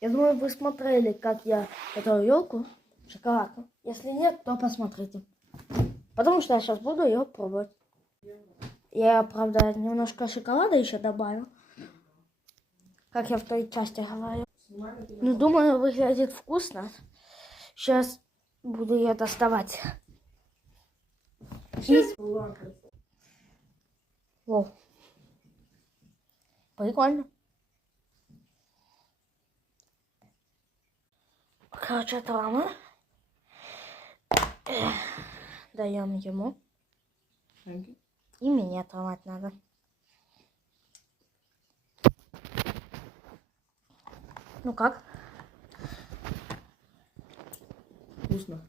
Я думаю, вы смотрели, как я эту елку шоколадку. Если нет, то посмотрите. Потому что я сейчас буду ее пробовать. Я, правда, немножко шоколада еще добавил. Как я в той части говорил. Ну, думаю, выглядит вкусно. Сейчас буду ее доставать. О, прикольно. Короче, это мы даем ему. И мне оторвать надо. Ну как? Вкусно.